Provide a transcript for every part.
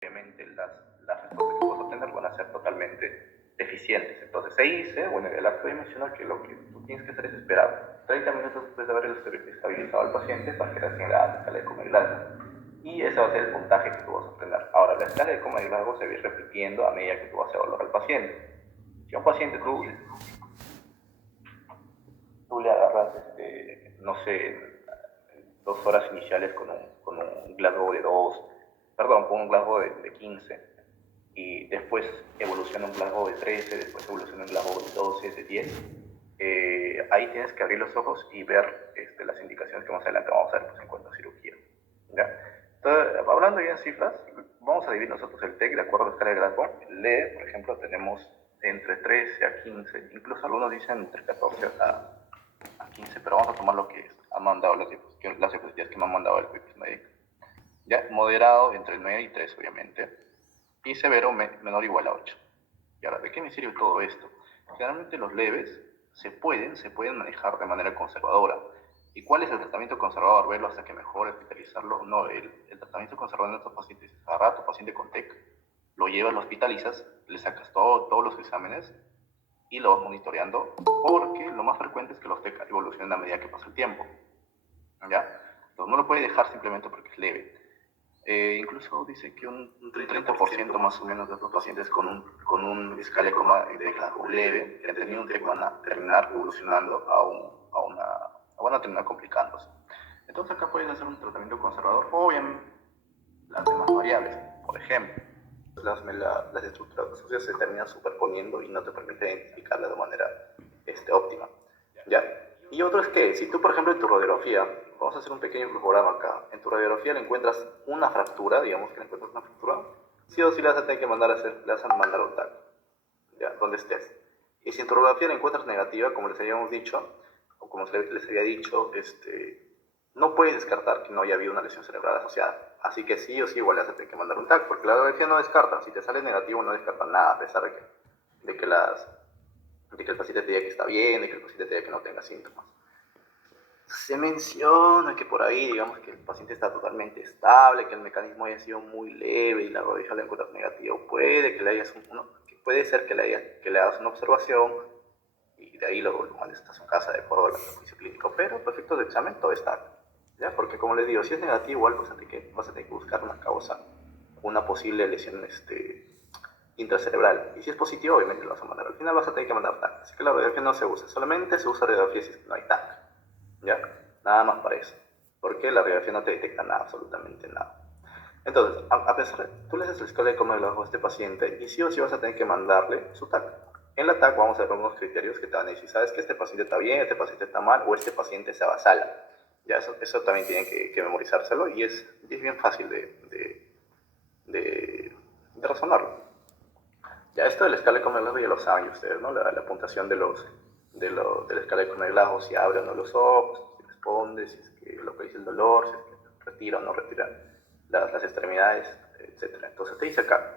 obviamente las respuestas que puedes obtener van a ser totalmente deficientes. Entonces se dice, bueno, el acto de menciona que lo que tú tienes que hacer es esperar 30 minutos después de haber estabilizado al paciente para que recién le hagas la escala de coma y glasgow. Y ese va a ser el puntaje que tú vas a obtener. Ahora, la escala de coma y glasgow se va a ir repitiendo a medida que tú vas a evaluar al paciente. Si a un paciente tú le agarras, no sé, 2 horas iniciales con un Glasgow de 2, perdón, con un Glasgow de 15, y después evoluciona un Glasgow de 13, después evoluciona un Glasgow de 12, de 10, ahí tienes que abrir los ojos y ver las indicaciones que más adelante vamos a ver pues, en cuanto a cirugía. ¿Ya? Entonces, hablando ya en cifras, vamos a dividir nosotros el TEC de acuerdo a la escala de Glasgow. El LE, por ejemplo, tenemos entre 13 a 15, incluso algunos dicen entre 14 a 15, pero vamos a tomar lo que ha mandado las diapositivas que me han mandado el Quick Medic. Ya, moderado entre el 9 y 3, obviamente, y severo menor o igual a 8. Y ahora, ¿de qué me sirve todo esto? Generalmente los leves se pueden manejar de manera conservadora. ¿Y cuál es el tratamiento conservador? ¿Verlo hasta que mejore, hospitalizarlo? No, el tratamiento conservador en estos pacientes es agarrar a tu paciente con TEC, lo llevas, lo hospitalizas, le sacas todos los exámenes y lo vas monitoreando, porque lo más frecuente es que los TEC evolucionen a medida que pasa el tiempo. ¿Ya? Entonces no lo puede dejar simplemente porque es leve. Incluso dice que un 30% más o menos de estos pacientes con un escala de coma de Glasgow leve, que han tenido un TEC, van a terminar evolucionando van a terminar complicándose. Entonces acá puedes hacer un tratamiento conservador, o bien las demás variables. Por ejemplo, las estructuras óseas se terminan superponiendo y no te permite identificarlas de manera óptima. ¿Ya? Y otro es que, si tú, por ejemplo, en tu radiografía, vamos a hacer un pequeño programa acá, en tu radiografía le encuentras una fractura, digamos que le encuentras una fractura, sí o sí le vas a tener que mandar a hacer, le vas a mandar a un TAC, ¿ya? Donde estés. Y si en tu radiografía la encuentras negativa, como les habíamos dicho, o como les había dicho, no puedes descartar que no haya habido una lesión cerebral asociada. Así que sí o sí igual le vas a tener que mandar un TAC, porque la radiografía no descarta. Si te sale negativo, no descarta nada, a pesar de que el paciente te diga que está bien, de que el paciente te diga que no tenga síntomas. Se menciona que por ahí, digamos, que el paciente está totalmente estable, que el mecanismo haya sido muy leve y la rodilla la encuentras negativo. Puede ser que le hagas una observación y de ahí lo mandes a su casa de acuerdo al juicio clínico, pero por efectos de examen todo está, ¿ya? Porque como les digo, si es negativo, igual vas a tener que buscar una causa, una posible lesión intracerebral. Y si es positivo, obviamente lo vas a mandar. Al final vas a tener que mandar TAC. Así que la radiografía no se usa. Solamente se usa radiografía si no hay TAC. ¿Ya? Nada más para eso. Porque la radiografía no te detecta nada, absolutamente nada. Entonces, a pesar de tú le haces la escala de coma de a este paciente y sí o sí vas a tener que mandarle su TAC. En la TAC vamos a ver unos criterios que te van a decir, ¿sabes que este paciente está bien, este paciente está mal o este paciente se avasala? Ya, eso también tienen que memorizárselo y es bien fácil de razonarlo. Ya esto de la escala de Comelado ya lo saben ustedes, ¿no? La puntuación de la escala de Comelado, si abre o no los ojos, si responde, si es que localiza el dolor, si es que retira o no retira las extremidades, etc. Entonces te dice acá,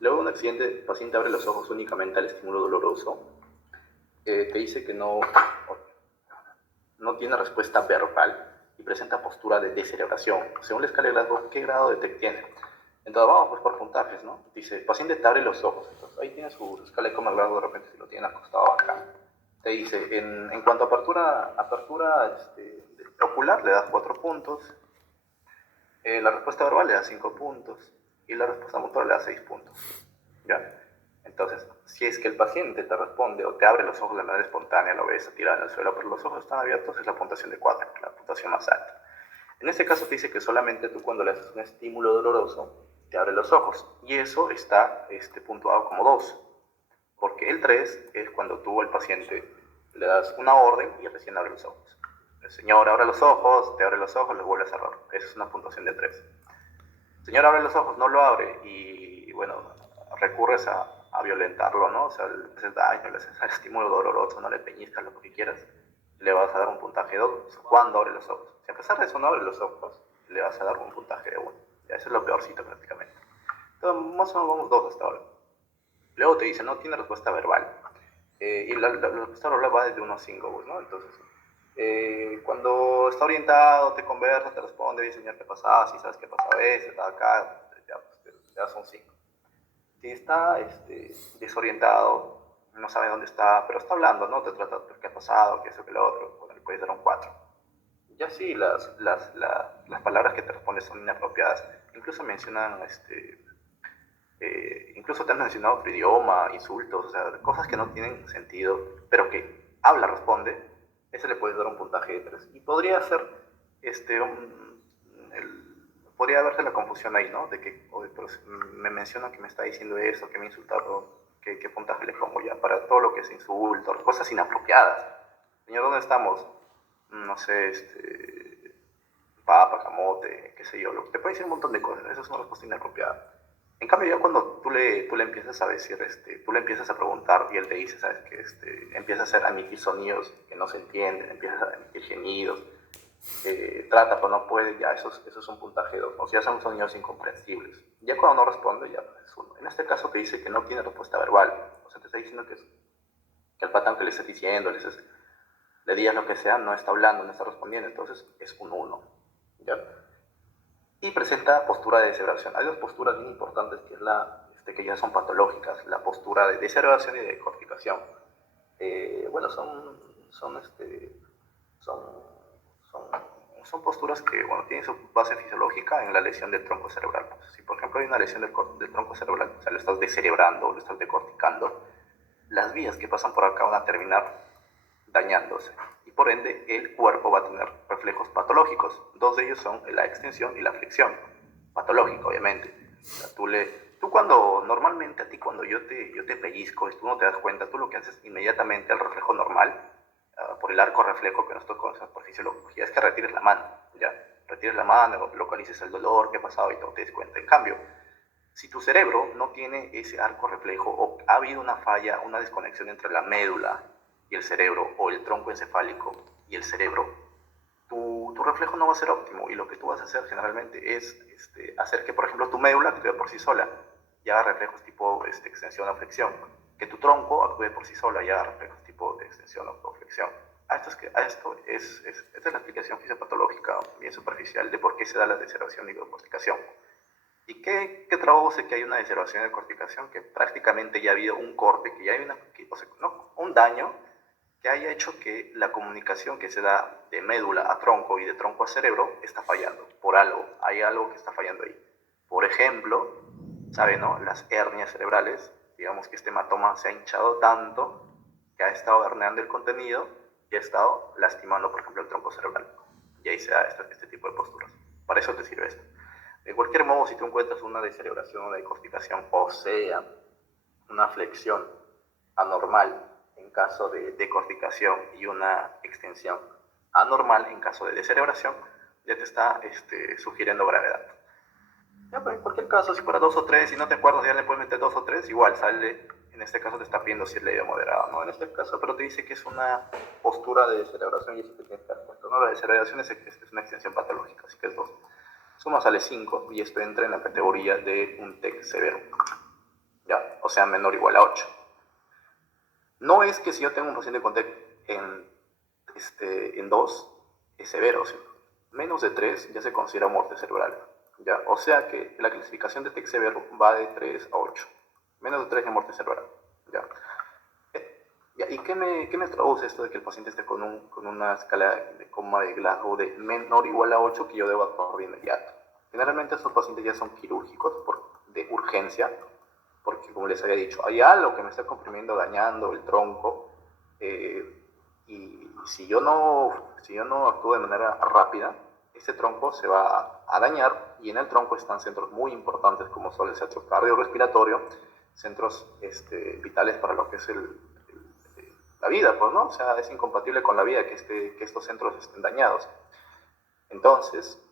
luego de un accidente, el paciente abre los ojos únicamente al estímulo doloroso, te dice que no tiene respuesta verbal y presenta postura de descerebración. Según la escala de Glasgow, ¿qué grado de TEC tiene? Entonces vamos pues por puntajes, ¿no? Dice, el paciente te abre los ojos. Entonces ahí tiene su escala de coma Glasgow, de repente si lo tiene acostado acá. Te dice, en cuanto a apertura ocular, le das 4 puntos. La respuesta verbal le da 5 puntos. Y la respuesta motora le da 6 puntos. ¿Ya? Entonces, si es que el paciente te responde o te abre los ojos de manera espontánea, lo ves tirado en el suelo, pero los ojos están abiertos, es la puntuación de 4, la puntuación más alta. En este caso te dice que solamente tú cuando le haces un estímulo doloroso, te abre los ojos. Y eso está puntuado como 2. Porque el 3 es cuando tú al paciente le das una orden y recién abre los ojos. El señor abre los ojos, te abre los ojos, lo vuelve a cerrar. Esa es una puntuación de 3. El señor abre los ojos, no lo abre y bueno, recurres a violentarlo, ¿no? O sea, le haces daño, le haces estímulo doloroso, no le peñizcas lo que quieras, le vas a dar un puntaje de 2 cuando abre los ojos. Si a pesar de eso no abre los ojos, le vas a dar un puntaje de 1. Ya, eso es lo peorcito prácticamente. Entonces, más o menos vamos 2 hasta ahora. Luego te dice, no tiene respuesta verbal. Y la respuesta verbal va desde 1 a 5, ¿no? Entonces, cuando está orientado, te conversa, te responde, dice, señor, ¿qué pasaba? Si sabes qué pasaba, estaba acá, ya, pues, ya son 5. Si está desorientado, no sabe dónde está, pero está hablando, ¿no? Te trata de qué ha pasado, qué eso, qué lo otro, bueno, le puedes dar un 4. Ya sí, las palabras que te responden son inapropiadas. Incluso mencionan, incluso te han mencionado otro idioma, insultos, o sea, cosas que no tienen sentido, pero que habla, responde, ese le puedes dar un puntaje de 3. Y podría ser, podría haberse la confusión ahí, ¿no? De que, pero me menciona que me está diciendo eso, que me ha insultado, ¿qué puntaje le pongo ya? Para todo lo que es insulto, cosas inapropiadas. Señor, ¿dónde estamos? No sé, papa, camote, qué sé yo, te puede decir un montón de cosas, eso es una respuesta inapropiada. En cambio, ya cuando tú le empiezas a decir, tú le empiezas a preguntar y él te dice, ¿sabes? Que empieza a hacer, a emitir sonidos que no se entienden, empieza a emitir gemidos, trata pero no puede, ya eso es un puntaje 2, o sea, son sonidos incomprensibles. Ya cuando no responde, ya es 1. En este caso te dice que no tiene respuesta verbal, o sea, te está diciendo que el patán que le estás diciendo, le digas lo que sea, no está hablando, no está respondiendo, entonces es un 1. ¿Ya? Y presenta postura de descerebración. Hay dos posturas bien importantes que ya son patológicas, la postura de descerebración y de corticación. Bueno, son, son, son posturas que bueno, tienen su base fisiológica en la lesión del tronco cerebral. Si por ejemplo hay una lesión del tronco cerebral, o sea, lo estás descerebrando o lo estás decorticando, las vías que pasan por acá van a terminar dañándose y por ende el cuerpo va a tener reflejos patológicos. Dos de ellos son la extensión y la flexión. Patológica, obviamente. O sea, tú cuando, normalmente a ti cuando yo te pellizco y tú no te das cuenta, tú lo que haces inmediatamente, el reflejo normal, por el arco reflejo que nosotros conocemos por fisiología, es que retires la mano, ¿ya? Retires la mano, localices el dolor, qué ha pasado y todo, te des cuenta. En cambio, si tu cerebro no tiene ese arco reflejo o ha habido una falla, una desconexión entre la médula y el cerebro o el tronco encefálico y el cerebro, tu reflejo no va a ser óptimo y lo que tú vas a hacer generalmente es hacer que, por ejemplo, tu médula actúe por sí sola y haga reflejos tipo extensión o flexión, que tu tronco actúe por sí sola y haga reflejos tipo de extensión o flexión. Esta es la explicación fisiopatológica bien superficial de por qué se da la descerebración y corticación. ¿Y qué traduce que hay una descerebración de corticación? Que prácticamente ya ha habido un corte, que ya hay un daño que haya hecho que la comunicación que se da de médula a tronco y de tronco a cerebro está fallando, por algo, hay algo que está fallando ahí. Por ejemplo, ¿sabe, no? Las hernias cerebrales, digamos que este hematoma se ha hinchado tanto que ha estado herniando el contenido y ha estado lastimando, por ejemplo, el tronco cerebral. Y ahí se da este tipo de posturas. Para eso te sirve esto. De cualquier modo, si tú encuentras una descerebración o una decorticación, o sea, una flexión anormal en caso de decorticación y una extensión anormal en caso de descerebración, ya te está sugiriendo gravedad. Ya, pero en cualquier caso, si fuera 2 o 3 y no te acuerdas, ya le puedes meter 2 o 3, igual sale, en este caso te está pidiendo si es leve o moderado, ¿no? En este caso, pero te dice que es una postura de descerebración y eso te tienes que dar cuenta, ¿no? La descerebración es una extensión patológica, así que es 2. Suma sale 5 y esto entra en la categoría de un TEC severo, ¿ya? O sea, menor o igual a 8. No es que si yo tengo un paciente con TEC en 2, es severo, ¿sí? Menos de 3 ya se considera muerte cerebral, ¿ya? O sea que la clasificación de TEC severo va de 3 a 8. Menos de 3 es muerte cerebral, ¿ya? ¿Y qué me traduce esto de que el paciente esté con una escala de coma de Glasgow de menor o igual a 8 que yo debo actuar de inmediato? Generalmente estos pacientes ya son quirúrgicos de urgencia, porque como les había dicho, hay algo que me está comprimiendo, dañando el tronco, y si yo no actúo de manera rápida, este tronco se va a dañar y en el tronco están centros muy importantes como son el centro cardiorrespiratorio, centros vitales para lo que es la vida, pues, ¿no? O sea, es incompatible con la vida que estos centros estén dañados. Entonces,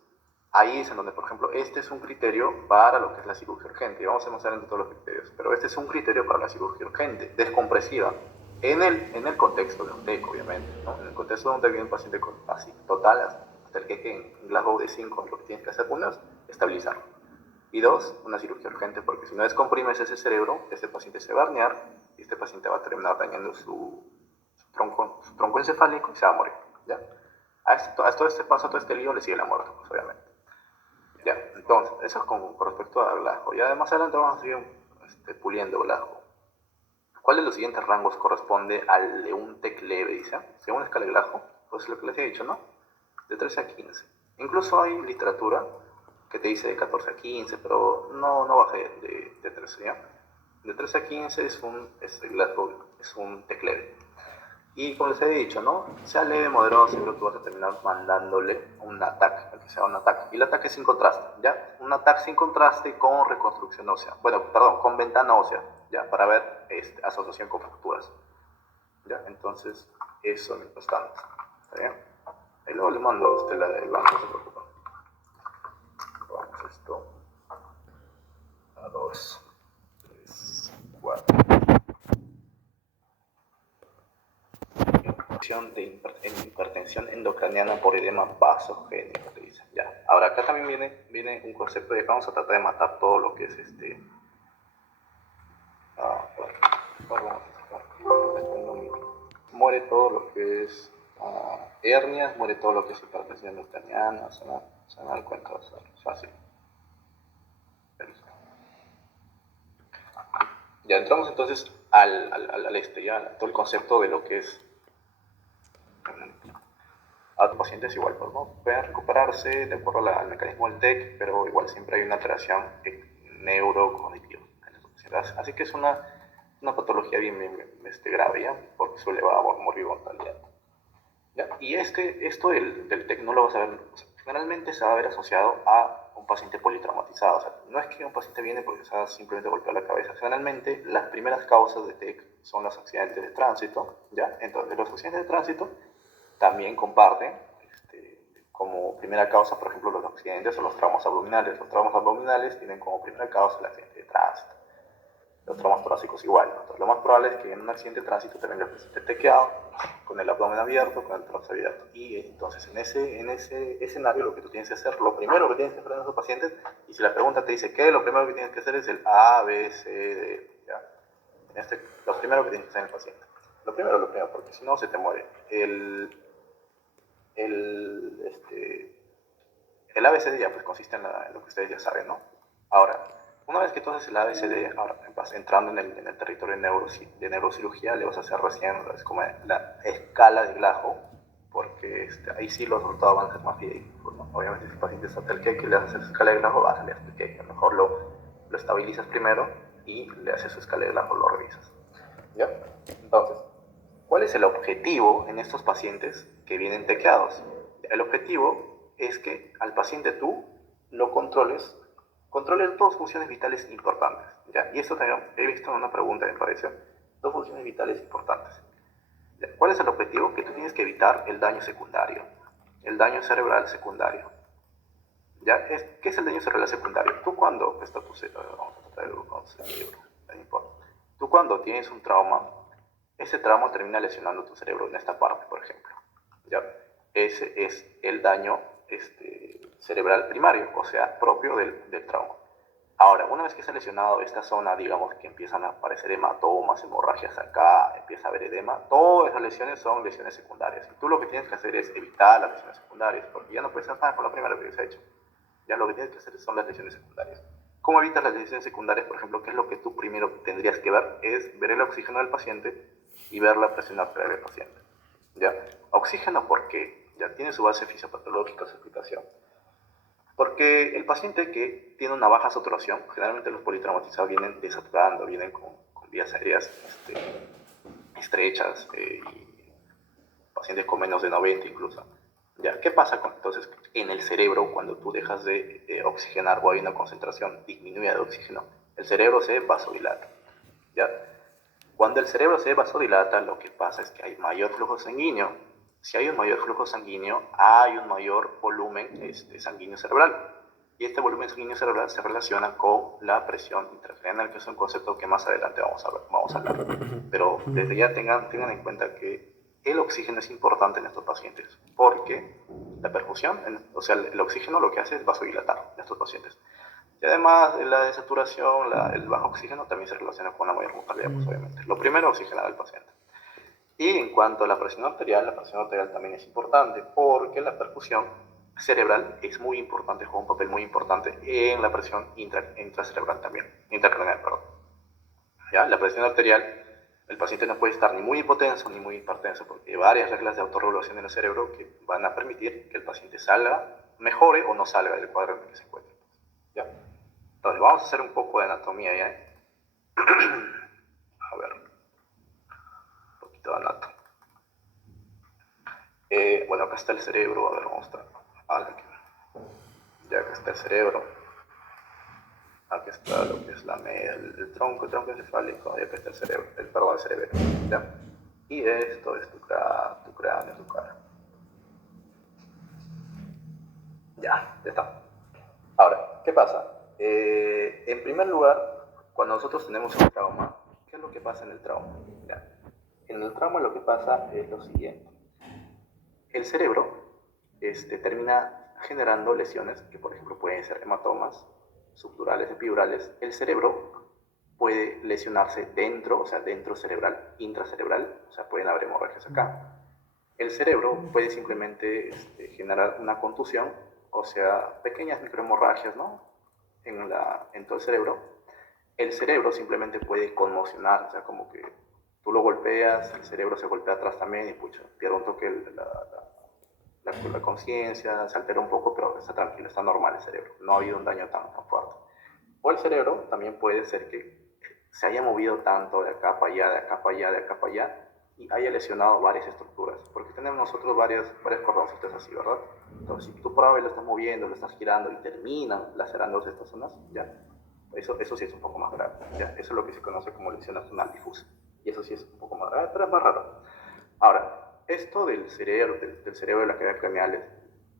ahí es en donde, por ejemplo, este es un criterio para lo que es la cirugía urgente. Vamos a mostrar entre todos los criterios, pero este es un criterio para la cirugía urgente, descompresiva, en el contexto de un TEC, obviamente, ¿no? En el contexto de un TEC de un paciente con así total, hasta el que en Glasgow de 5, lo que tienes que hacer, uno es estabilizarlo. Y dos, una cirugía urgente, porque si no descomprimes ese cerebro, este paciente se va a herniar y este paciente va a terminar dañando su tronco encefálico y se va a morir, ¿ya? A todo este paso, a todo este lío le sigue la muerte, pues, obviamente. Ya, Entonces, eso es con respecto a Glasgow. Y además adelante vamos a seguir puliendo Glasgow. ¿Cuál de los siguientes rangos corresponde al de un TEC leve? Dice, según la escala de Glasgow, pues lo que les he dicho, ¿no? De 13 a 15. Incluso hay literatura que te dice de 14 a 15, pero no baje de 13, ¿ya? De 13 a 15 es un TEC leve. Y como les he dicho, ¿no? Sea leve, moderado, siempre tú vas a terminar mandándole un ataque, que sea un ataque. Y el ataque es sin contraste, ¿ya? Un ataque sin contraste con reconstrucción ósea. Bueno, perdón, con ventana ósea, ¿ya? Para ver asociación con fracturas. ¿Ya? Entonces, eso es importante. ¿Está bien? Y luego le mando a usted la del banco, no se preocupen. Vamos esto. A 2, 3, 4. De hipertensión endocraniana por edema vasogénico, te dice. Ya. Ahora, acá también viene un concepto de que vamos a tratar de matar todo lo que es muere todo lo que es hernias, muere todo lo que es hipertensión endocraniana, se van a dar cuenta, es fácil. Ya entramos entonces ya todo el concepto de lo que es a los pacientes igual, pues, ¿no? Pueden recuperarse de acuerdo al mecanismo del TEC, pero igual siempre hay una alteración neurocognitiva en estos pacientes. Así que es una patología bien grave, ¿ya? Porque su elevada morbi-mortalidad. ¿Ya? Y esto del TEC no lo vas a ver, o sea, generalmente se va a ver asociado a un paciente politraumatizado. O sea, no es que un paciente viene porque se ha simplemente golpeado la cabeza. Generalmente las primeras causas de TEC son los accidentes de tránsito, ¿ya? Entonces los accidentes de tránsito también comparten como primera causa, por ejemplo, los accidentes o los traumas abdominales. Los traumas abdominales tienen como primera causa el accidente de tránsito. Los traumas torácicos igual. Entonces, lo más probable es que en un accidente de tránsito también el paciente tequeado, con el abdomen abierto, con el tórax abierto. Y entonces, en ese escenario, lo que tú tienes que hacer, lo primero que tienes que hacer en esos pacientes, y si la pregunta te dice ¿qué? Lo primero que tienes que hacer es el A, B, C, D. ¿Ya? Lo primero que tienes que hacer en el paciente. Lo primero, porque si no se te muere. El ABCD ya pues consiste en lo que ustedes ya saben, ¿no? Ahora, una vez que tú haces el ABCD, ahora vas entrando en el territorio de neurocirugía, le vas a hacer recién, es como la escala de Glasgow, porque ahí sí los resultados van a ser más fidedignos, ¿no? Obviamente si el paciente está telqueque y le haces su escala de Glasgow, vas a salir telqueque. A lo mejor lo estabilizas primero y le haces su escala de Glasgow, lo revisas. ¿Ya? Entonces, ¿cuál es el objetivo en estos pacientes que vienen tequeados? El objetivo es que al paciente tú lo controles dos funciones vitales importantes. ¿Ya? Y esto también he visto en una pregunta, me parece, dos funciones vitales importantes. ¿Ya? ¿Cuál es el objetivo? Que tú tienes que evitar el daño secundario, el daño cerebral secundario. ¿Ya? ¿Qué es el daño cerebral secundario? Tú cuando, vamos a tratar el libro, no importa. Tú cuando tienes un trauma, ese trauma termina lesionando tu cerebro en esta parte, por ejemplo. ¿Ya? Ese es el daño cerebral primario, o sea, propio del trauma. Ahora, una vez que se ha lesionado esta zona, digamos que empiezan a aparecer hematomas, hemorragias acá, empieza a haber edema, todas esas lesiones son lesiones secundarias. Y tú lo que tienes que hacer es evitar las lesiones secundarias, porque ya no puedes hacer nada con la primera que se ha hecho. Ya lo que tienes que hacer son las lesiones secundarias. ¿Cómo evitas las lesiones secundarias? Por ejemplo, ¿qué es lo que tú primero tendrías que ver? Es ver el oxígeno del paciente y ver la presión arterial del paciente. ¿Ya? Oxígeno, ¿por qué? Ya tiene su base fisiopatológica, su explicación. Porque el paciente que tiene una baja saturación, generalmente los politraumatizados vienen desaturando, vienen con vías aéreas estrechas, y pacientes con menos de 90 incluso. ¿Ya? ¿Qué pasa entonces en el cerebro cuando tú dejas de oxigenar o hay una concentración disminuida de oxígeno? El cerebro se vasodilata. ¿Ya? Cuando el cerebro se vasodilata, lo que pasa es que hay mayor flujo sanguíneo. Si hay un mayor flujo sanguíneo, hay un mayor volumen sanguíneo cerebral. Y este volumen sanguíneo cerebral se relaciona con la presión intracranial, que es un concepto que más adelante vamos a hablar. Pero desde ya tengan en cuenta que el oxígeno es importante en estos pacientes, porque la perfusión, o sea, el oxígeno lo que hace es vasodilatar en estos pacientes. Y además, la desaturación, el bajo oxígeno también se relaciona con una mayor mortalidad, pues obviamente. Lo primero, oxigenar al paciente. Y en cuanto a la presión arterial también es importante porque la perfusión cerebral es muy importante, juega un papel muy importante en la presión intracerebral también, intracraneal, perdón. ¿Ya? La presión arterial, el paciente no puede estar ni muy hipotenso ni muy hipertenso, porque hay varias reglas de autorregulación en el cerebro que van a permitir que el paciente salga, mejore o no salga del cuadro en el que se encuentra. ¿Ya? Entonces, vamos a hacer un poco de anatomía ya. A ver, un poquito de anatomía. Bueno, acá está el cerebro, a ver, vamos a estar. Ya acá está el cerebro. Aquí está lo que es el tronco encefálico, y acá está el cerebro, el cerebro, ¿ya? Y esto es tu cráneo, tu cara. Ya está. Ahora, ¿qué pasa? En primer lugar, cuando nosotros tenemos un trauma, ¿qué es lo que pasa en el trauma? Ya. En el trauma lo que pasa es lo siguiente. El cerebro termina generando lesiones que, por ejemplo, pueden ser hematomas subdurales, epidurales. El cerebro puede lesionarse dentro, o sea, dentro cerebral, intracerebral, o sea, pueden haber hemorragias acá. El cerebro puede simplemente generar una contusión, o sea, pequeñas microhemorragias, ¿no? En todo el cerebro. El cerebro simplemente puede conmocionar, o sea, como que tú lo golpeas, el cerebro se golpea atrás también y pucha, pierde un toque la conciencia, se altera un poco, pero está tranquilo, está normal el cerebro, no ha habido un daño tan fuerte. O el cerebro también puede ser que se haya movido tanto de acá para allá, de acá para allá, de acá para allá, y haya lesionado varias estructuras, porque tenemos nosotros varias cordoncitas así, ¿verdad? Entonces, si tú por ahí lo estás moviendo, lo estás girando y terminan lacerándose estas zonas, ya, eso sí es un poco más grave, ya, eso es lo que se conoce como lesión axonal difusa, y eso sí es un poco más grave, pero es más raro. Ahora, esto del cerebro, del cerebro de la cavidad craneal,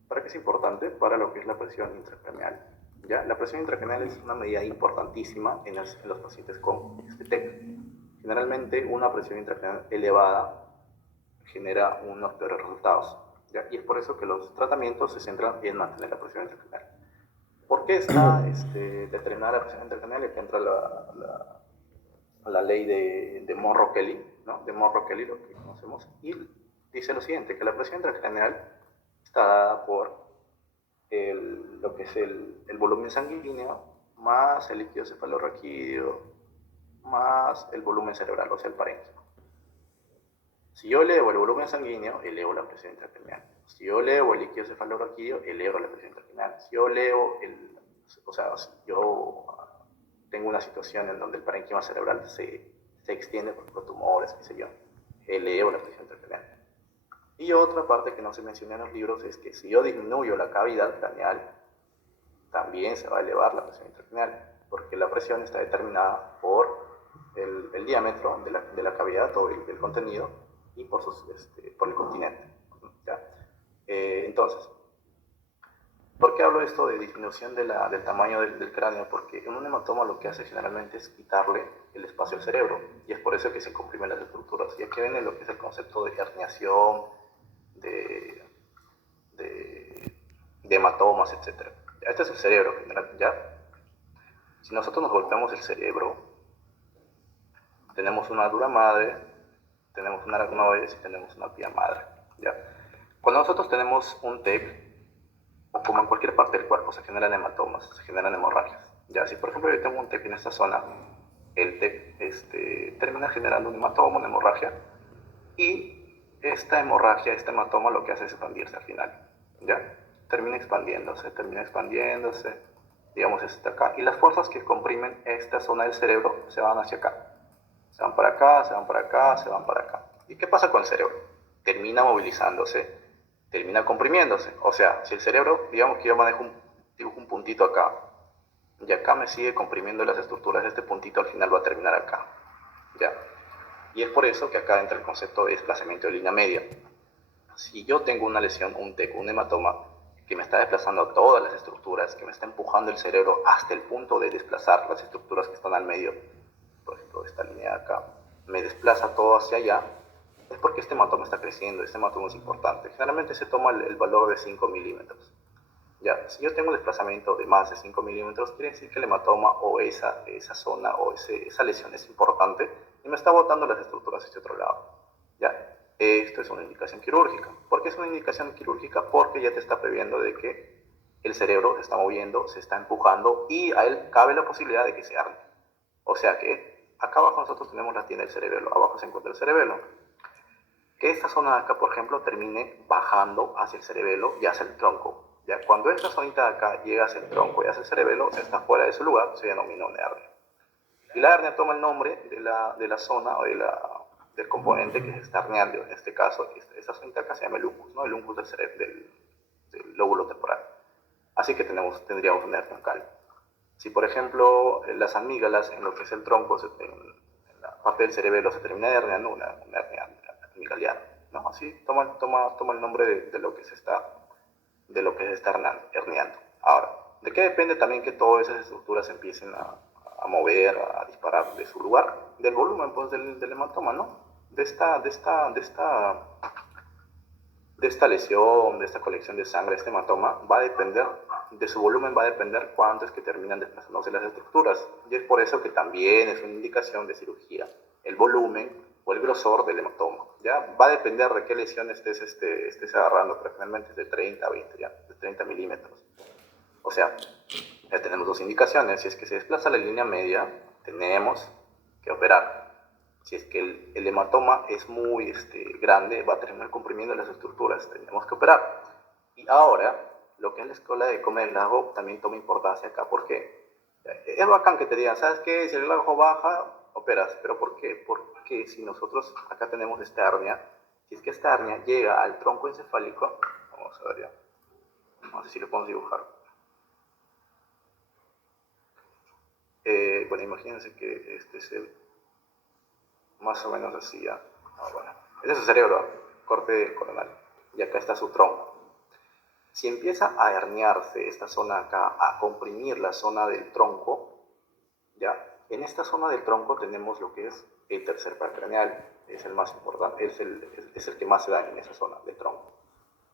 ¿para qué es importante? Para lo que es la presión intracraneal. ¿Ya? La presión intracraneal es una medida importantísima en los pacientes con TEC. Generalmente una presión intracraneal elevada genera unos peores resultados. ¿Ya? Y es por eso que los tratamientos se centran en mantener la presión intracraneal. ¿Por qué está determinada la presión intracraneal? Y aquí entra la ley de Monro-Kelly, ¿no? De Monro-Kelly, lo que conocemos, y dice lo siguiente, que la presión intracraneal está dada por lo que es el volumen sanguíneo más el líquido cefalorraquídeo más el volumen cerebral, o sea, el parénquima. Si yo elevo el volumen sanguíneo, elevo la presión intracraneal. Si yo elevo el líquido cefalorraquídeo, elevo la presión intracraneal. Si yo elevo o sea, si yo tengo una situación en donde el parénquima cerebral se extiende por tumores, qué sé yo, elevo la presión intracraneal. Y otra parte que no se menciona en los libros es que si yo disminuyo la cavidad craneal, también se va a elevar la presión intracraneal, porque la presión está determinada por el diámetro de la cavidad o el contenido y por el continente. ¿Ya? Entonces, ¿por qué hablo esto de disminución del tamaño del cráneo? Porque en un hematoma lo que hace generalmente es quitarle el espacio al cerebro, y es por eso que se comprimen las estructuras. Y aquí viene lo que es el concepto de herniación, de hematomas, etc. Este es el cerebro general, ¿ya? Si nosotros nos golpeamos el cerebro, tenemos una dura madre, tenemos un aracnoides y tenemos una pía madre, ¿ya? Cuando nosotros tenemos un TEC, o como en cualquier parte del cuerpo, se generan hematomas, se generan hemorragias, ¿ya? Si por ejemplo yo tengo un TEC en esta zona, el TEC termina generando un hematoma, una hemorragia, y esta hemorragia, este hematoma lo que hace es expandirse al final, ¿ya? Termina expandiéndose, digamos hasta acá, y las fuerzas que comprimen esta zona del cerebro se van hacia acá, se van para acá, se van para acá, se van para acá. ¿Y qué pasa con el cerebro? Termina movilizándose, termina comprimiéndose. O sea, si el cerebro, digamos que yo dibujo un puntito acá, y acá me sigue comprimiendo las estructuras, este puntito al final va a terminar acá, ¿ya? Y es por eso que acá entra el concepto de desplazamiento de línea media. Si yo tengo una lesión, un TEC, un hematoma, que me está desplazando todas las estructuras, que me está empujando el cerebro hasta el punto de desplazar las estructuras que están al medio, por ejemplo, esta línea de acá, me desplaza todo hacia allá, es porque este hematoma está creciendo, este hematoma es importante. Generalmente se toma el valor de 5 milímetros. Ya, si yo tengo un desplazamiento de más de 5 milímetros, quiere decir que el hematoma o esa zona o esa lesión es importante y me está botando las estructuras hacia otro lado. ¿Ya? esto es una indicación quirúrgica. ¿Por qué es una indicación quirúrgica? Porque ya te está previendo de que el cerebro se está moviendo, se está empujando y a él cabe la posibilidad de que se arme. O sea que acá abajo nosotros tenemos la tienda del cerebelo, abajo se encuentra el cerebelo. Que esta zona de acá, por ejemplo, termine bajando hacia el cerebelo y hacia el tronco. ¿Ya? Cuando esta zonita de acá llega hacia el tronco y hacia el cerebelo, o sea, está fuera de su lugar, se denomina una hernia. Y la hernia toma el nombre de la zona o del componente que se está herniando. En este caso, esta zonita acá se llama el uncus, ¿no? El uncus del lóbulo temporal. Así que tendríamos una hernia local. Si, por ejemplo, las amígdalas, en lo que es el tronco, en la parte del cerebelo, se termina de herniando, una hernia amigdaliana, ¿no? Así toma el nombre de lo que se está herniando. Ahora, ¿de qué depende también que todas esas estructuras empiecen a mover, a disparar de su lugar? Del volumen, pues, del hematoma, ¿no? De esta lesión, de esta colección de sangre, este hematoma, va a depender, de su volumen va a depender cuánto es que terminan desplazándose las estructuras. Y es por eso que también es una indicación de cirugía, el volumen o el grosor del hematoma. ¿Ya? Va a depender de qué lesión estés agarrando, pero finalmente es de 30 a 20, ¿ya? De 30 milímetros. O sea, ya tenemos dos indicaciones. Si es que se desplaza la línea media, tenemos que operar. Si es que el hematoma es muy grande, va a terminar comprimiendo las estructuras, tenemos que operar. Y ahora, lo que es la escuela de Comer-Glago también toma importancia acá, porque es bacán que te digan, ¿sabes qué? Si el glajo baja, operas. ¿Pero por qué? Porque si nosotros acá tenemos esta hernia, si es que esta hernia llega al tronco encefálico, vamos a ver ya, no sé si lo podemos dibujar. Bueno, imagínense que este es el más o menos así ya. Bueno, ese es su cerebro, corte coronal. Y acá está su tronco. Si empieza a herniarse esta zona acá, a comprimir la zona del tronco, ya, en esta zona del tronco tenemos lo que es el tercer par craneal, es el más importante, es el que más se da en esa zona del tronco.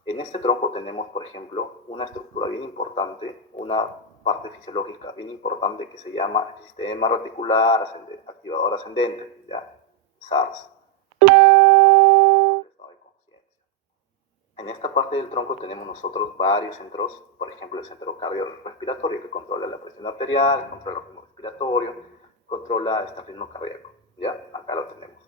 En este tronco tenemos, por ejemplo, una estructura bien importante, una parte fisiológica bien importante que se llama el sistema reticular activador ascendente, ¿ya? SARS. En esta parte del tronco tenemos nosotros varios centros, por ejemplo el centro cardiorrespiratorio que controla la presión arterial, controla el ritmo respiratorio, controla este ritmo cardíaco, ¿ya? Acá lo tenemos.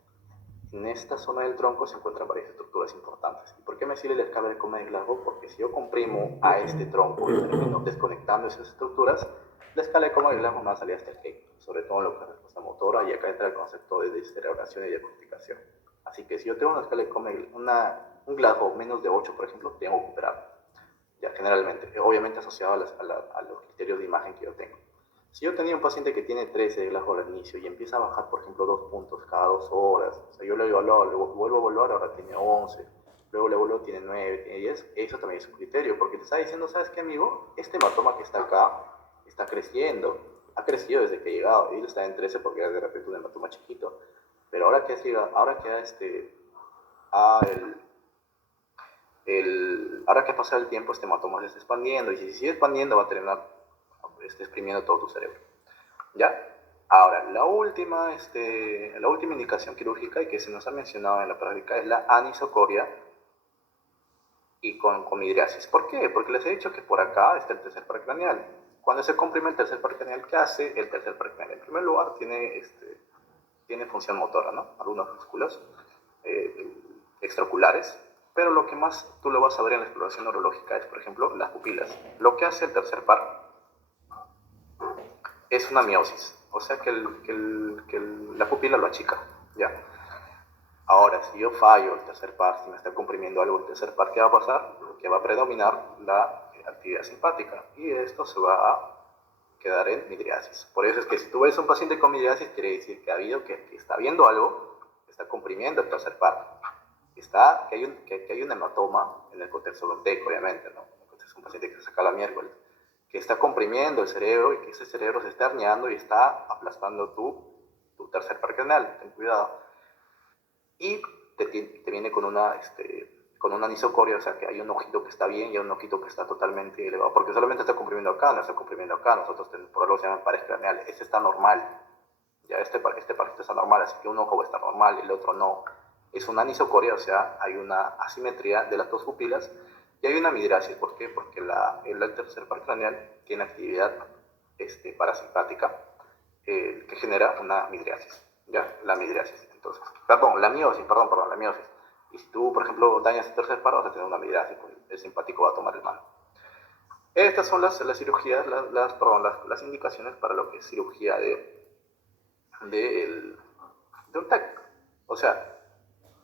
En esta zona del tronco se encuentran varias estructuras importantes. ¿Y por qué me sirve el escape de Comer-Glago? Porque si yo comprimo a este tronco y termino desconectando esas estructuras, la escala de Comer-Glago me va a salir hasta el efecto, sobre todo en lo que es respuesta motora, y acá entra el concepto de descerebración y decodificación. Así que si yo tengo una escala de un Glago menos de 8, por ejemplo, tengo que operar, ya generalmente, obviamente asociado a los criterios de imagen que yo tengo. Si yo tenía un paciente que tiene 13 de Glago al inicio y empieza a bajar, por ejemplo, 2 puntos cada 2 horas, o sea, yo lo evaluo, luego vuelvo a evaluar, ahora tiene 11, luego le evaluo, tiene 9, tiene 10, eso también es un criterio, porque te está diciendo, ¿sabes qué, amigo? Este hematoma que está acá está creciendo, ha crecido desde que he llegado, y él está en 13 porque era de repente un hematoma chiquito, pero ahora que ahora que pasa el tiempo, este hematoma se está expandiendo, y si sigue expandiendo va a terminar exprimiendo todo tu cerebro. ¿Ya? Ahora, la última indicación quirúrgica y que se nos ha mencionado en la práctica es la anisocoria y con midriasis. ¿Por qué? Porque les he dicho que por acá está el tercer par craneal. Cuando se comprime el tercer par craneal, ¿qué hace el tercer par craneal? En primer lugar, tiene función motora, ¿no? Algunos músculos extraoculares, pero lo que más tú lo vas a ver en la exploración neurológica es, por ejemplo, las pupilas. Lo que hace el tercer par es una miosis, o sea que la pupila lo achica, ¿ya? Ahora, si yo fallo el tercer par, si me está comprimiendo algo el tercer par, ¿qué va a pasar? Que va a predominar la actividad simpática y esto se va a quedar en midriasis. Por eso es que si tú ves a un paciente con midriasis, quiere decir que está viendo algo, que está comprimiendo el tercer par, que hay un hematoma en el contexto odonteco, obviamente, ¿no? Es un paciente que se saca la miércoles, que está comprimiendo el cerebro y que ese cerebro se está herniando y está aplastando tu tercer par craneal. Ten cuidado. Y te viene con una anisocoria, o sea que hay un ojito que está bien y hay un ojito que está totalmente elevado, porque solamente está comprimiendo acá, no está comprimiendo acá. Nosotros por algo se llaman pares craneales. Este está normal, ya este parito está normal, así que un ojo va a estar normal y el otro no. es una anisocoria, o sea, hay una asimetría de las dos pupilas y hay una midriasis. ¿Por qué? Porque el tercer par craneal tiene actividad parasimpática que genera una midriasis, ¿ya? La midriasis, entonces, la miosis, la miosis. Y si tú, por ejemplo, dañas el tercer par, vas a tener una midriasis, pues el simpático va a tomar el mal. Estas son las cirugías, las indicaciones para lo que es cirugía de un TEC. O sea,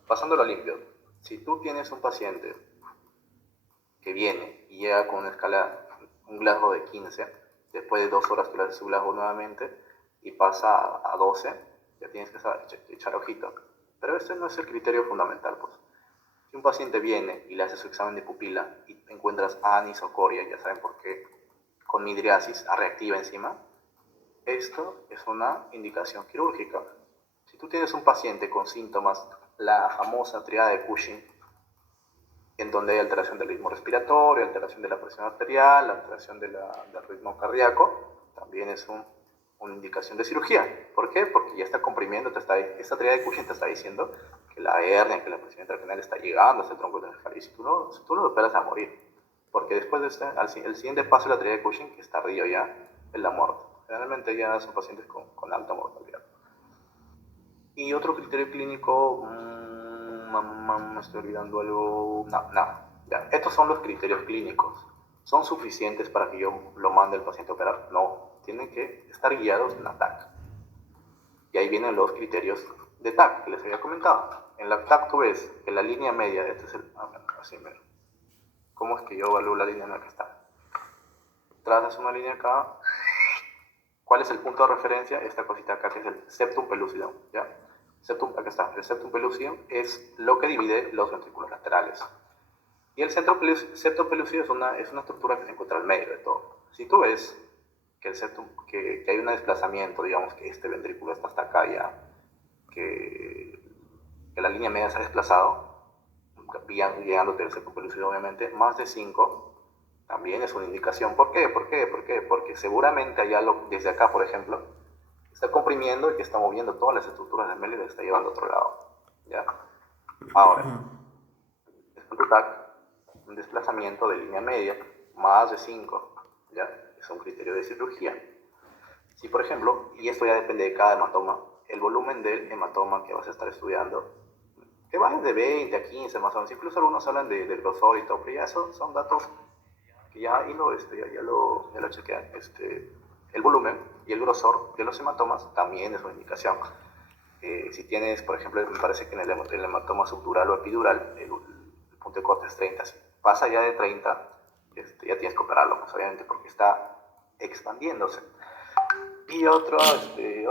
pasándolo limpio, si tú tienes un paciente que viene y llega con una escala, un Glasgow de 15, después de 2 horas que le haces su Glasgow nuevamente y pasa a 12, ya tienes que echar ojito. Pero este no es el criterio fundamental, pues. Si un paciente viene y le hace su examen de pupila y encuentras anisocoria, ya saben por qué, con midriasis reactiva encima, esto es una indicación quirúrgica. Si tú tienes un paciente con síntomas, la famosa triada de Cushing, en donde hay alteración del ritmo respiratorio, alteración de la presión arterial, alteración del ritmo cardíaco, también es una indicación de cirugía. ¿Por qué? Porque ya está comprimiendo, esta triada de Cushing te está diciendo que la hernia, que la presión intracraneal está llegando hasta el tronco esofágico. Y si tú no lo operas a morir, porque después de el siguiente paso de la triada de Cushing, que es tardío ya, es la muerte. Generalmente ya son pacientes con alta mortalidad. Y otro criterio clínico, me estoy olvidando algo. No. Ya. Estos son los criterios clínicos. ¿Son suficientes para que yo lo mande al paciente a operar? No. Tienen que estar guiados en la TAC. Y ahí vienen los criterios de TAC que les había comentado. En la TAC tú ves que la línea media, este es el. Así mero. ¿Cómo es que yo evalúo la línea en la que está? Trazas una línea acá. ¿Cuál es el punto de referencia? Esta cosita acá que es el septum pellucidum, ¿ya? Acá está, el septum pellucidum es lo que divide los ventrículos laterales. Y el septum pellucidum es una estructura que se encuentra al medio de todo. Si tú ves que que hay un desplazamiento, digamos que este ventrículo está hasta acá ya, que la línea media se ha desplazado, guiándote el septum pellucidum obviamente, más de 5, también es una indicación. ¿Por qué? Porque seguramente hay algo desde acá, por ejemplo, está comprimiendo y que está moviendo todas las estructuras del medio y las está llevando a otro lado. ¿Ya? Ahora, después de TAC, un desplazamiento de línea media, más de 5, ¿ya? Es un criterio de cirugía. Si, por ejemplo, y esto ya depende de cada hematoma, el volumen del hematoma que vas a estar estudiando, que va de 20 a 15 más o menos, incluso algunos hablan del grosor y todo, pero ya son datos que ya lo chequean. El volumen y el grosor de los hematomas también es una indicación. Si tienes, por ejemplo, me parece que en el hematoma subdural o epidural, el punto de corte es 30. Si pasa ya de 30, ya tienes que operarlo, pues, obviamente, porque está expandiéndose. Y otra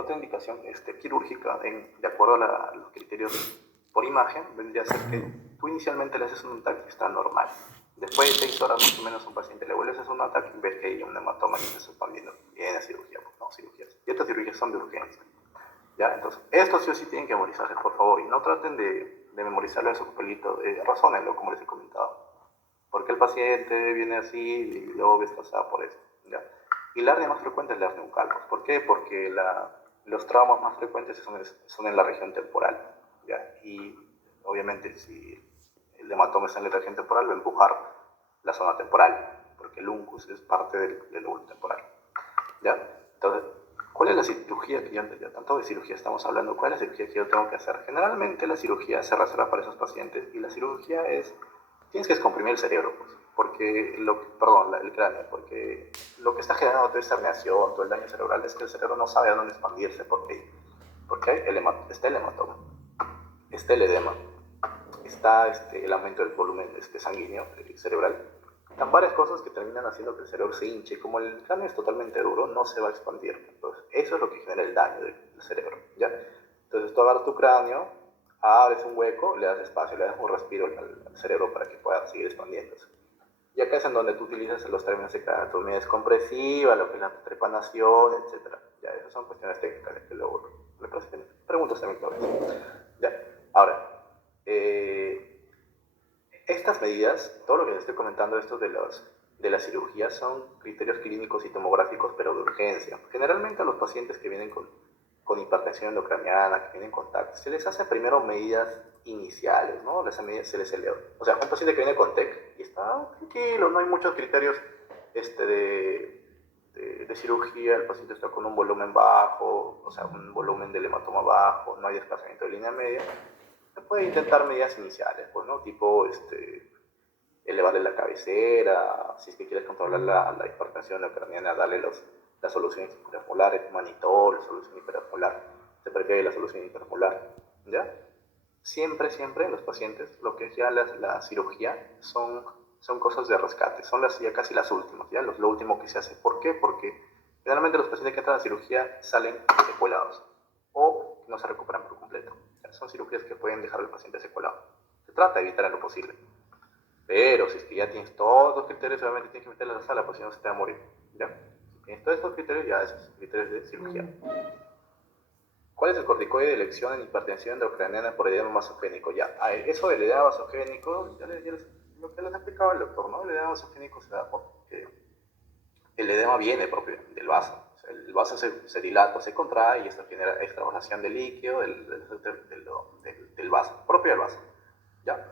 indicación quirúrgica, de acuerdo a los criterios por imagen, vendría a ser que tú inicialmente le haces un TAC que está normal. Después de 6 horas más o menos un paciente le vuelves a hacer un ataque y ves que hay un hematoma que se está expandiendo. Viene a cirugía, pues no cirugías. Y estas cirugías son de urgencia. ¿Ya? Entonces, estos sí o sí tienen que memorizarse, por favor. Y no traten de memorizarlo en su papelito. Razónenlo, como les he comentado. Porque el paciente viene así y luego ves pasada por esto. ¿Ya? Y la hernia más frecuente es la hernia bucal. ¿Por qué? Porque los traumas más frecuentes son en la región temporal. ¿Ya? Y obviamente si el hematoma está en la región temporal, va a empujar la zona temporal, porque el uncus es parte del lóbulo temporal. ¿Ya? Entonces, ¿cuál es la cirugía que ya tanto de cirugía estamos hablando? ¿Cuál es la cirugía que yo tengo que hacer? Generalmente la cirugía se reserva para esos pacientes y la cirugía tienes que descomprimir el cerebro, pues, porque el cráneo, porque lo que está generando toda esa herniación, todo el daño cerebral es que el cerebro no sabe a dónde expandirse, porque está el hematoma, está el edema, está el aumento del volumen sanguíneo cerebral. Están varias cosas que terminan haciendo que el cerebro se hinche. Como el cráneo es totalmente duro, no se va a expandir. Entonces, eso es lo que genera el daño del cerebro, ¿ya? Entonces, tú agarras tu cráneo, abres un hueco, le das espacio, le das un respiro al cerebro para que pueda seguir expandiéndose. Y acá es en donde tú utilizas los términos de anatomía descompresiva, lo que es la trepanación, etc. Ya, esas son cuestiones técnicas que luego me preguntas también todo eso. Ya, ahora, estas medidas, todo lo que les estoy comentando, esto de la cirugía, son criterios clínicos y tomográficos, pero de urgencia. Generalmente a los pacientes que vienen con con hipertensión endocraniana, que tienen contacto, se les hace primero medidas iniciales, ¿no? Se les eleva. O sea, un paciente que viene con TEC y está tranquilo, no hay muchos criterios de cirugía, el paciente está con un volumen bajo, o sea, un volumen del hematoma bajo, no hay desplazamiento de línea media, se puede intentar medidas iniciales, pues, ¿no? Tipo, elevarle la cabecera, si es que quieres controlar la hipertensión endocraniana, darle las soluciones hipermolares, manitol, solución hipermolar, se prefiere la solución hipermolar, ¿ya? Siempre, siempre en los pacientes, lo que es ya la cirugía son cosas de rescate, son ya casi las últimas, ya lo último que se hace. ¿Por qué? Porque generalmente los pacientes que entran a cirugía salen secuelados o no se recuperan por completo. O sea, son cirugías que pueden dejar al paciente secuelado. Se trata de evitar en lo posible. Pero si es que ya tienes todos los criterios, obviamente tienes que meterla a la sala, porque si no se te va a morir. ¿Ya? Si tienes todos estos criterios, ya esos criterios de cirugía. ¿Cuál es el corticoide de elección en hipertensión endocraniana por edema vasogénico? Ya, eso del edema vasogénico, lo que les explicaba el doctor, ¿no? El edema vasogénico se da porque el edema viene propio del vaso. O sea, el vaso se dilata, se contrae y esto genera extravasación de líquido del vaso, propio del vaso. ¿Ya?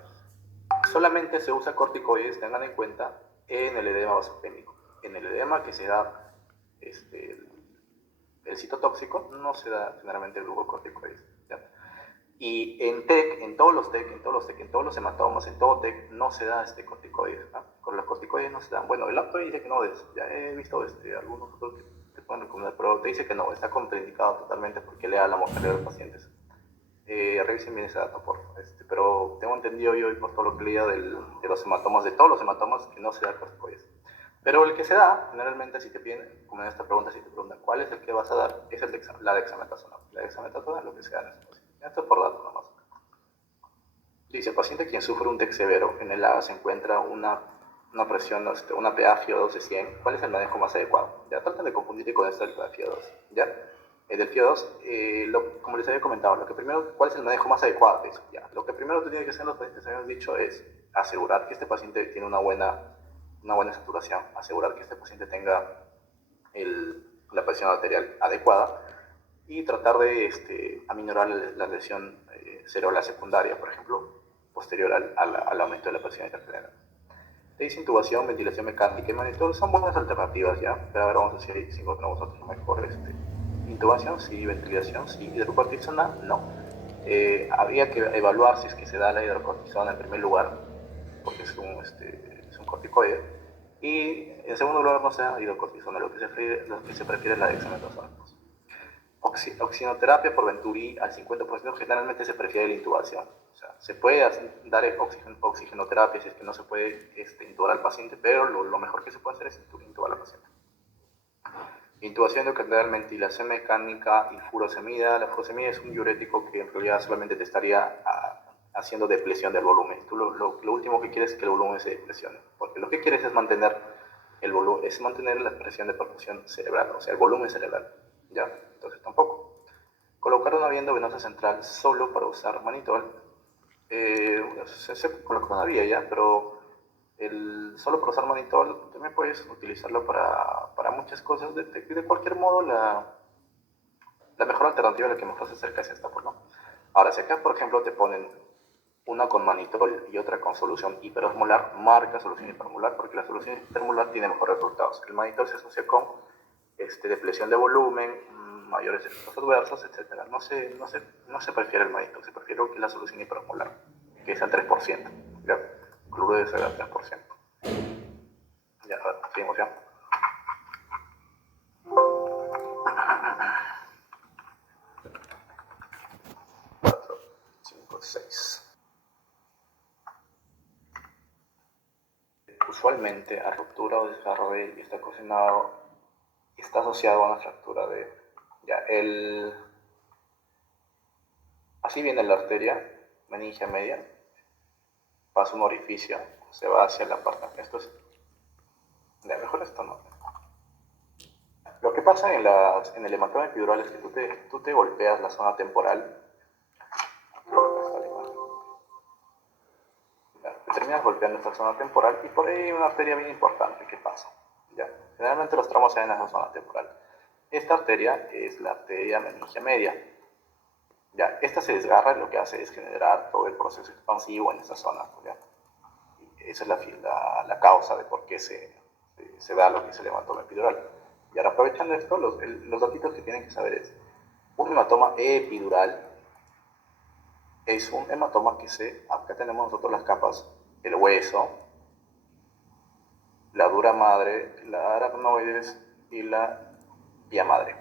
Solamente se usa corticoides, tengan en cuenta, en el edema vasogénico. En el edema que se da el citotóxico, no se da generalmente el glucocorticoides. ¿Ya? Y en TEC, en todos los TEC, en todos los hematomas, en todo TEC, no se da corticoides. ¿No? Con los corticoides no se dan. Bueno, el acto dice que no, ya he visto algunos otros que te pueden recomendar, pero te dice que no, está contraindicado totalmente porque le da la mortalidad de los pacientes. Revisen bien ese dato, por favor. Pero tengo entendido yo, y por todo lo que he leído de los hematomas, de todos los hematomas, que no se da corticoides. Pero el que se da, generalmente, si te piden, como en esta pregunta, si te preguntan cuál es el que vas a dar, es la dexametasona. La dexametasona es lo que se da en esta posición. Esto es por dato nomás. Dice, paciente quien sufre un TEC severo, en el AGA se encuentra una presión, una PA FIO2 de 100. ¿Cuál es el manejo más adecuado? Ya traten de confundirte con esto del PA FIO2. ¿Ya? Del FIO2, como les había comentado, ¿cuál es el manejo más adecuado? Ya, lo que primero tiene que hacer los pacientes, habíamos dicho, es asegurar que este paciente tiene una buena saturación, asegurar que este paciente tenga la presión arterial adecuada y tratar de aminorar la lesión cerebral secundaria, por ejemplo, posterior al aumento de la presión intracraniana. Te dice intubación, ventilación mecánica y manitol, son buenas alternativas, ¿ya? Pero ahora vamos a decir si encontramos otros mejor. Intubación, sí, ventilación, sí, hidrocortisona, no. Habría que evaluar si es que se da la hidrocortisona en primer lugar, porque es un corticoide, y en segundo lugar no se da hidrocortisona, lo que se prefiere es la dexametasona. Oxigenoterapia por Venturi al 50%, generalmente se prefiere la intubación. O sea, se puede dar oxigenoterapia si es que no se puede intubar al paciente, pero lo mejor que se puede hacer es intubar al paciente. Intubación endocardinal, ventilación mecánica y furosemida. La furosemida es un diurético que en realidad solamente te estaría haciendo depresión del volumen. Tú lo último que quieres es que el volumen se depresione, porque lo que quieres es mantener la presión de perfusión cerebral, o sea, el volumen cerebral. ¿Ya? Entonces tampoco. Colocar una vía endovenosa central solo para usar manitol. Se puede colocar una vía ya, pero solo para usar manitol también puedes utilizarlo para muchas cosas. De cualquier modo, la mejor alternativa a la que me ofrece cerca es esta, pues, ¿no? Ahora, si acá, por ejemplo, te ponen una con manitol y otra con solución hiperosmolar, marca solución hiperosmolar, porque la solución hiperosmolar tiene mejores resultados. El manitol se asocia con depresión de volumen, mayores efectos adversos, etc. No se prefiere el manitol, se prefiere la solución hiperosmolar, que es al 3%. ¿Ya? Cloruro de sodio al 3%. Ya, seguimos ya. 4, 5, 6. Usualmente a ruptura o desgarro de y está cocinado está asociado a una fractura de ya así viene la arteria meningia media, pasa un orificio, se va hacia la parte, esto es ya, mejor esto no. Lo que pasa en el hematoma epidural es que tú te golpeas la zona temporal, te terminas golpeando esta zona temporal y por ahí hay una arteria bien importante. ¿Qué pasa? Ya. Generalmente los tramos se ven en esa zona temporal. esta arteria es la arteria meningia media. Ya, esta se desgarra y lo que hace es generar todo el proceso expansivo en esta zona. ¿Ya? Esa es la causa de por qué se da lo que es el hematoma epidural. Y ahora, aprovechando esto, los datitos que tienen que saber es, un hematoma epidural es un hematoma acá tenemos nosotros las capas, el hueso, la dura madre, la aracnoides y la vía madre.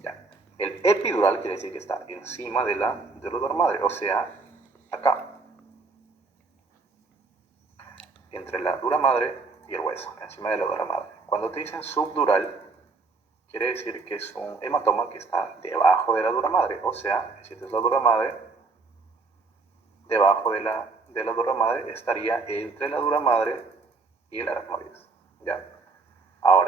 Ya. El epidural quiere decir que está encima de la dura madre, o sea, acá, entre la dura madre y el hueso, encima de la dura madre. Cuando te dicen subdural, quiere decir que es un hematoma que está debajo de la dura madre, o sea, si esta es la dura madre, debajo de la dura madre estaría entre la dura madre y el aracnoides. ¿Ya? Ahora,